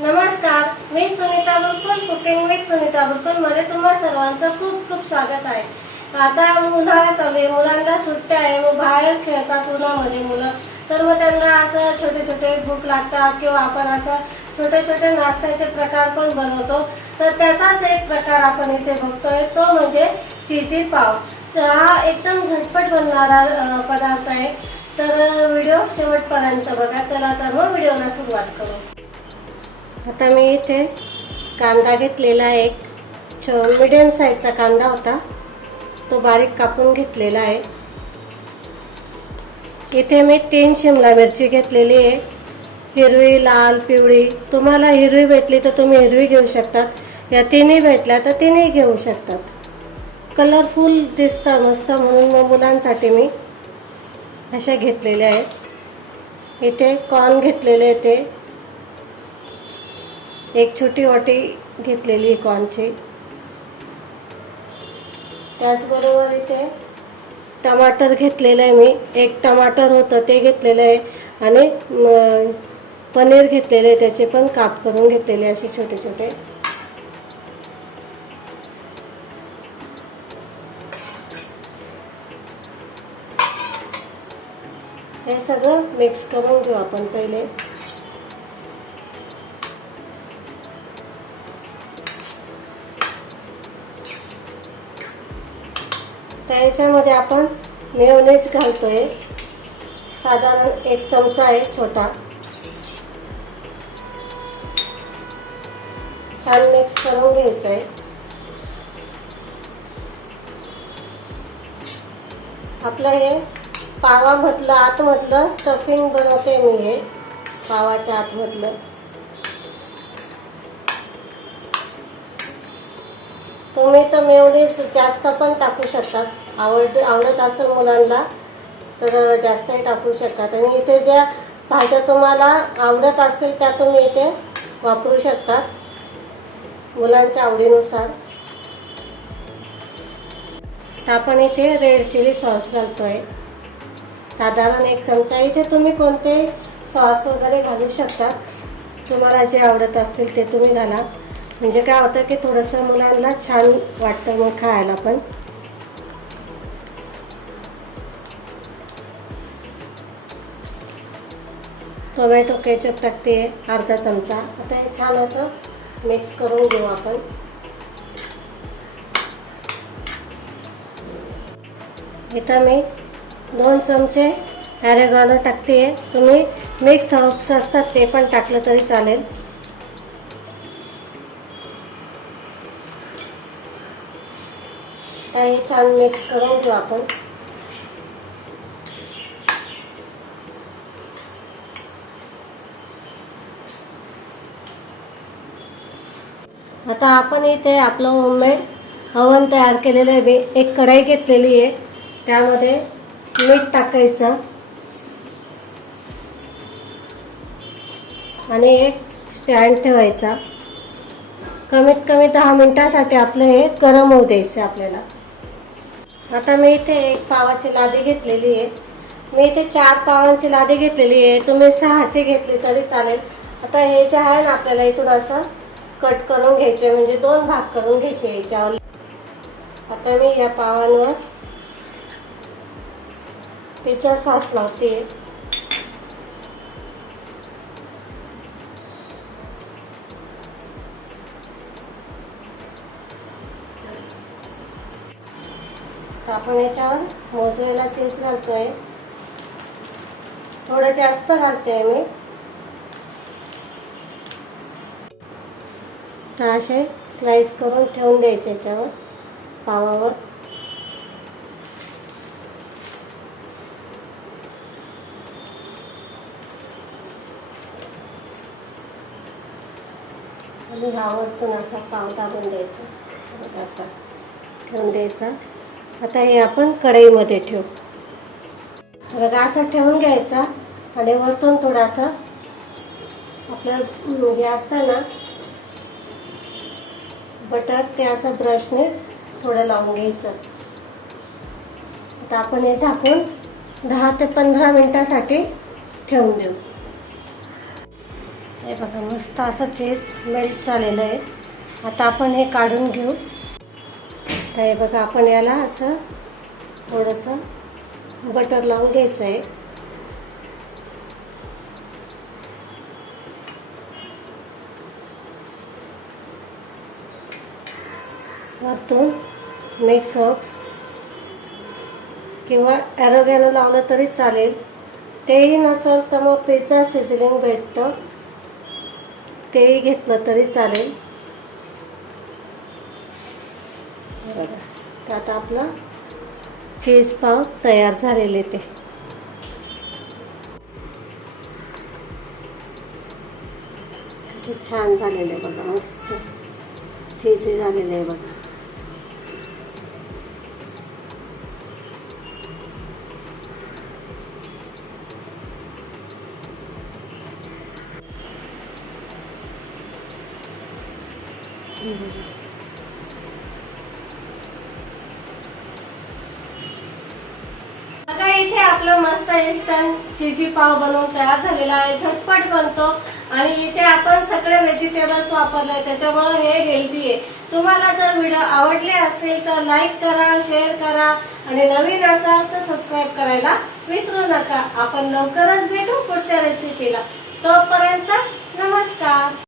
नमस्कार मी Sunita Bulkul cooking with Sunita बुलकुलमध्ये तुम्हा सर्वांचं खूप खूप स्वागत आहे. आता उन्हाळा चालू आहे मुलांना सुट्ट्या आहे मग बाहेर खेळतात उन्हामध्ये मुलं. तर मग त्यांना असं छोटे छोटे भूक लागतात किंवा आपण असं छोटे छोटे नाश्त्याचे प्रकार पण बनवतो. तर त्याचाच एक प्रकार आपण इथे बघतोय तो म्हणजे चिजी पाव. हा एकदम झटपट बनणारा पदार्थ आहे. तर व्हिडिओ शेवटपर्यंत बघा. चला तर मग व्हिडिओला सुरुवात करू. आता मी इथे कांदा घेतलेला एक छ मिडियम साईजचा कांदा होता. तो बारीक कापून घेतलेला आहे. इथे मी तीन शिमला मिरची घेतलेली आहे. हिरवी लाल पिवळी. तुम्हाला हिरवी भेटली तर तुम्ही हिरवी घेऊ शकतात. या तिन्ही भेटल्या तर तिन्ही घेऊ शकतात. कलरफुल दिसतं मस्त म्हणून मग मुलांसाठी मी अशा घेतलेल्या आहेत. इथे कॉर्न घेतलेले आहे ते. एक छोटी वाटी घेतलेली आहे कॉर्नची त्याचबरोबर इथे टमाटर घेतलेलं आहे मी. एक टमाटर होतं ते घेतलेलं आहे आणि पनीर घेतलेले आहे त्याचे पण काप करून घेतलेले असे छोटे छोटे. हे सगळं मिक्स करून घेऊ आपण पहिले. तर याच्यामध्ये आपण मेयोनेज घालतोय. साधारण एक चमचा आहे छोटा. छान मिक्स करून घ्यायचं आहे. आपलं हे पावामधलं आतमधलं स्टफिंग बनवते मी हे. पावाच्या आतमधलं तुम्ही तर मेवणीस जास्त पण टाकू शकतात. आवड आवडत असेल मुलांना तर जास्तही टाकू शकतात. आणि इथे ज्या भाज्या तुम्हाला आवडत असतील त्या तुम्ही इथे वापरू शकतात. मुलांच्या आवडीनुसार. तर आपण इथे रेड चिली सॉस घालतोय. साधारण एक चमचा. इथे तुम्ही कोणते सॉस वगैरे घालू शकता तुम्हाला जे आवडत असतील ते तुम्ही घाला. म्हणजे काय होतं की थोडंसं मुलांना छान वाटतं मग खायला पण. टोमॅटो केचप टाकते अर्धा चमचा. आता हे छान असं मिक्स करून घेऊ आपण. इथं मी दोन चमचे ॲरेगॉनो टाकते तुम्ही मिक्स हर्ब्स असतात ते पण टाकलं तरी चालेल. आता हे छान मिक्स करून घेऊ आपण. आता आपण इथे आपलं होममेड हवन तयार केलेलं आहे. मी एक कढाई घेतलेली आहे. त्यामध्ये मीठ टाकायचं. आणि एक स्टँड ठेवायचा. कमीत कमी दहा मिनिटासाठी आपलं हे गरम होऊ द्यायचं आपल्याला. आता मी इथे एक पावाची लादी घेतलेली आहे. मी इथे चार पावांची लादी घेतलेली आहे. तुम्ही सहाची घेतली तरी चालेल. आता हे जे आहे ना आपल्याला इथून असं कट करून घ्यायचे म्हणजे दोन भाग करून घ्यायचे याच्यावर. आता मी या पावांवर पिझ्झा सॉस लावते. आपण याच्यावर मोजरेला तेल घालतोय. थोडं जास्त घालते मी. असे स्लाइस करून ठेवून द्यायचे याच्यावर पावावर. आणि ह्यावरतून असा पाव दाबून द्यायचा. असा ठेवून द्यायचा. आता हे आपण कढईमध्ये ठेवू. बघा असं ठेवून घ्यायचा. आणि वरतून थोडासा आपलं हे असताना बटर ते असं ब्रशने थोडं लावून घ्यायचं. आता आपण हे झाकून दहा ते पंधरा मिनिटासाठी ठेवून देऊ. हे बघा मस्त असं चीज मेल्ट झालेलं आहे. आता आपण हे काढून घेऊ. आता हे बघा आपण याला असं थोडंसं बटर लावून घ्यायचं आहे वरतून मीठ सॉक्स किंवा ॲरोगॅनो लावलं तरी चालेल. तेही नसेल तर मग पिझ्झा सिझलिंग भेटतं. तेही घेतलं तरी चालेल हे बघा. तर आता आपलं चीज पाव तयार झालेले ते. छान झालेलं आहे बघा मस्त. चीजी झालेलं आहे बघा. बघा इथे आपलं मस्त इन्स्टंट चिजी पाव बनवून तयार झालेला आहे. झटपट बनतो. आणि इथे आपण सगळे व्हेजिटेबल्स वापरले. त्याच्यामुळे हे हेल्दी आहे. तुम्हाला जर व्हिडिओ आवडले असेल तर लाईक करा शेअर करा. आणि नवीन असाल तर सबस्क्राईब करायला विसरू नका. आपण लवकरच भेटू पुढच्या रेसिपीला तोपर्यंत नमस्कार.